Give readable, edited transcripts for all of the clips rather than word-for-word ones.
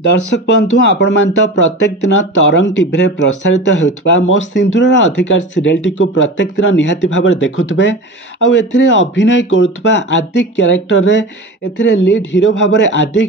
दर्शक बंधु आपण मान तो प्रत्येक दिन तरंग टीवी रे प्रसारित होता मो सिंदूर अधिकार सीरियल टी को प्रत्येक दिन निहाती भाव देखुवे आउ अभिनय करुवा आदि क्यारेक्टर रे एथिरे लीड हीरो भाव में आदि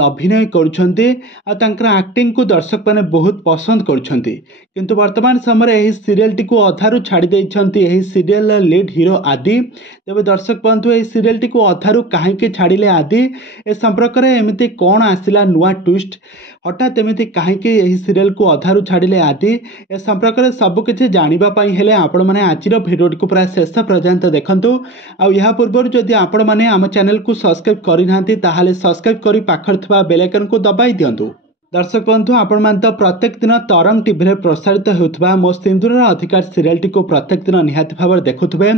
अभिनय कर एक्टिंग को दर्शक मैंने बहुत पसंद कर वर्तमान समय सीरियल टी को अधारू छाड़ी देइछंती सीरियल लीड हीरो आदि तेज दर्शक बंधु यह सीरियल टी को अधारू कहीं छाड़िले आदि ए संपर्क में एमती कौन आसला नुआ ट्विस्ट हठात एमती कहीं सीरियल को अधारू छाड़िले आदि ए संपर्क में सबकि जानापी हेले आपण मैंने आज भिडियो को पूरा शेष पर्यंत देखूँ आ पूर्व जदि आपण मैंने आम चैनल को सब्सक्राइब करना सब्सक्राइब कर पाखर थिबा बेल आइकन को दबाई दिंतु। दर्शक बंधु आपण मान तो प्रत्येक दिन तरंग टीवी रे प्रसारित होता मो सिंदूर अधिकार सीरियल टी को प्रत्येक दिन निहाती भाव देखुवे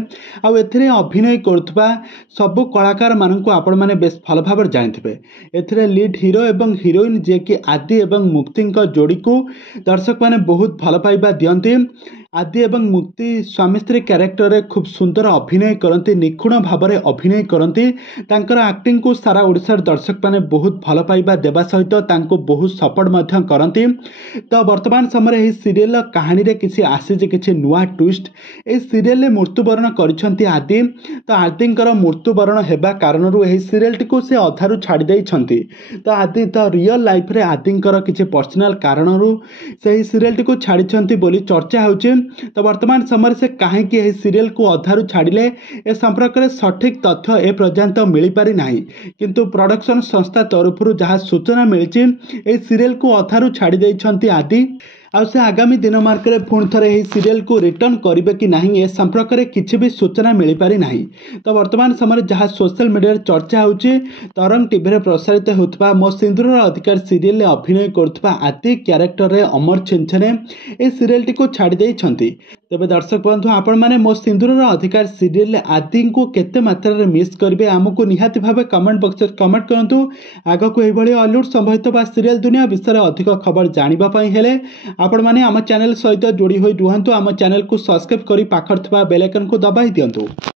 आउ अभिनय करुवा सबु कलाकार मानक आपण मैंने बेस भल भाव जानते एथिरे लीड हीरो एवं हीरोइन जे कि आदि एवं मुक्ति जोड़ी को दर्शक मैंने बहुत भल पाइबा दियंती आदि एवं मुक्ति स्वामी स्त्री क्यारेक्टर रे खूब सुंदर अभिनय करती निखुण भाव में अभिनय करती एक्टिंग को सारा ओडिशार दर्शक मैंने बहुत भल पाइबा देवा सहित बहुत सपोर्ट करती। तो वर्तमान समय सीरियल कहानी रे किसी आसी किसी नुआ ट्विस्ट ए सीरियल मृत्युवरण कर आदि तो आदिंकर मृत्युवरण होगा कारण सीरियल टी को से अधारू छाड़ी देइछंती तो आदि तो रियल लाइफ रे आदिंकर किसी पर्सनल कारण से सीरियल टी को छाड़ी बोली चर्चा होची। तो वर्तमान समय से कहीं सीरियल को अधारू छाड़िले ए संपर्क में सठिक तथ्य ए पर्यंत मिल पारि नाही किंतु प्रोडक्शन संस्था तरफ जहाँ सूचना मिली सीरियल को अधारू छाड़ी देइछंती आदि आउ से आगामी दिन मार्के पुणी थे सीरियल को रिटर्न करेंगे कि नहीं ए संपर्क में किसी भी सूचना मिल पारि नाही। तो वर्तमान समय जहाँ सोशल मीडिया चर्चा होची तरंग टीवी रे प्रसारित होता मो सिंदूर अधिकार सीरियल अभिनय करुवा आदि क्यारेक्टर रे अमर छेंछने ए सीरियल टी को छाड़ी देइछंती। तेबे दर्शक बंधु आपण माने मो सिंदूर अधिकार सीरियल आदि को केते मात्रा रे मिस करिवे आमको निहाती भावे कमेंट बॉक्स में कमेंट करंतु। आगो को एभली हॉलीवुड संबंधित बा सीरियल दुनिया विषय अधिक खबर जानिबा पई हेले आपण माने आम चैनल सहित जोड़ी होई रुहंतु। आम चैनल को सब्सक्राइब करी पाखर थिबा बेल आइकन को दबाई दियंतु।